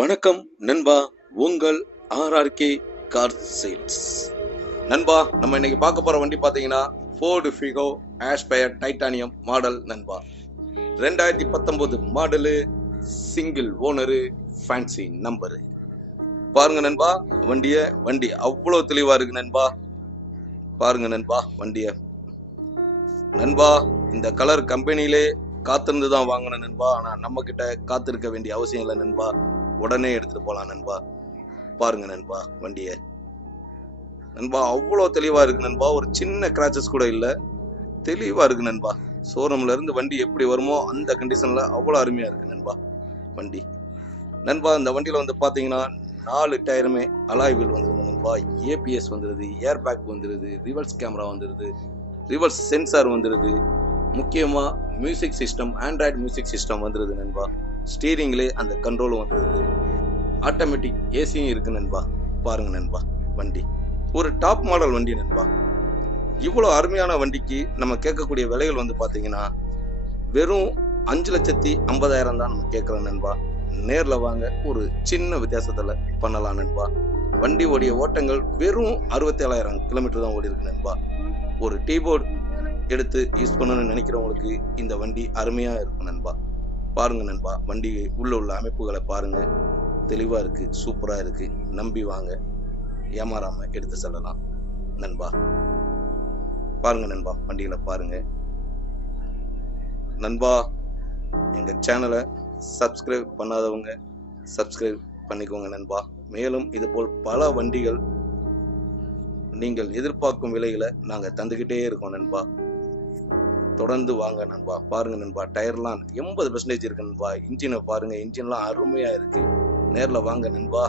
வணக்கம் நண்பா, உங்கள் ஆர்ஆர்கே கார் சேல்ஸ். நண்பா, நம்ம இன்னைக்கு பார்க்க போற வண்டி பாத்தீங்கன்னா Ford Figo Aspire titanium model நண்பா. 2019 model, single owner, fancy number. பாருங்க நண்பா, வண்டி அவ்வளவு தெளிவா இருக்கு நண்பா. பாருங்க நண்பா வண்டிய. நண்பா, இந்த கலர் கம்பெனிலே காத்திருந்து தான் வாங்கணும் நண்பா. ஆனா நம்ம கிட்ட காத்திருக்க வேண்டிய அவசியம் இல்லை நண்பா. உடனே எடுத்துட்டு போலாம் நண்பா. பாருங்க நண்பா வண்டிய. நண்பா அவ்வளவு தெளிவா இருக்கு நண்பா. ஒரு சின்ன கிராச்சஸ் கூட இல்ல, தெளிவா இருக்கு நண்பா. ஷோரூம்ல இருந்து வண்டி எப்படி வருமோ அந்த கண்டிஷன்ல அவ்வளவு அருமையா இருக்கு நண்பா வண்டி. நண்பா இந்த வண்டியில வந்து பாத்தீங்கன்னா 4 டயருமே அலாய் வீல் வந்துருது நண்பா. ஏபிஎஸ் வந்துருது, ஏர் பேக் வந்துருது, ரிவர்ஸ் கேமரா வந்துருது, ரிவர்ஸ் சென்சார் வந்துருது. முக்கியமா music system, Android music system வந்துருது நண்பா. ஸ்டீரிங்லேயே அந்த கண்ட்ரோல் வந்துருது. ஆட்டோமேட்டிக் ஏசியும் இருக்கு நண்பா. பாருங்க நண்பா வண்டி ஒரு டாப் மாடல் வண்டி நண்பா. இவ்வளவு அருமையான வண்டிக்கு நம்ம கேட்கக்கூடிய விலைகள் வந்து பாத்தீங்கன்னா வெறும் 5,50,000 தான் நம்ம கேட்கிறோம் நண்பா. நேர்ல வாங்க, ஒரு சின்ன வித்தியாசத்துல பண்ணலாம் நண்பா. வண்டி ஓடிய ஓட்டங்கள் வெறும் 67,000 கிலோமீட்டர் தான் ஓடி இருக்கு நண்பா. ஒரு டீபோர்டு எடுத்து யூஸ் பண்ணணும்னு நினைக்கிறவங்களுக்கு இந்த வண்டி அருமையா இருக்கும் நண்பா. பாருங்க நண்பா வண்டி உள்ள அமைப்புகளை பாருங்க, தெளிவா இருக்கு, சூப்பரா இருக்கு. நம்பி வாங்க, ஏமாறாம எடுத்து செல்லலாம் நண்பா. பாருங்க நண்பா வண்டிகளை பாருங்க நண்பா. எங்க சேனலை சப்ஸ்கிரைப் பண்ணாதவங்க சப்ஸ்கிரைப் பண்ணிக்கோங்க நண்பா. மேலும் இது போல் பல வண்டிகள் நீங்கள் எதிர்பார்க்கும் விலைகளை நாங்க தந்துகிட்டே இருக்கோம் நண்பா. தொடர்ந்து வாங்க நண்பா. பாருங்க நண்பா, டயர்லாம் 80% இருக்கு நண்பா. இன்ஜினை பாருங்க, இன்ஜின்லாம் அருமையா இருக்கு. நேர்ல வாங்க நண்பா.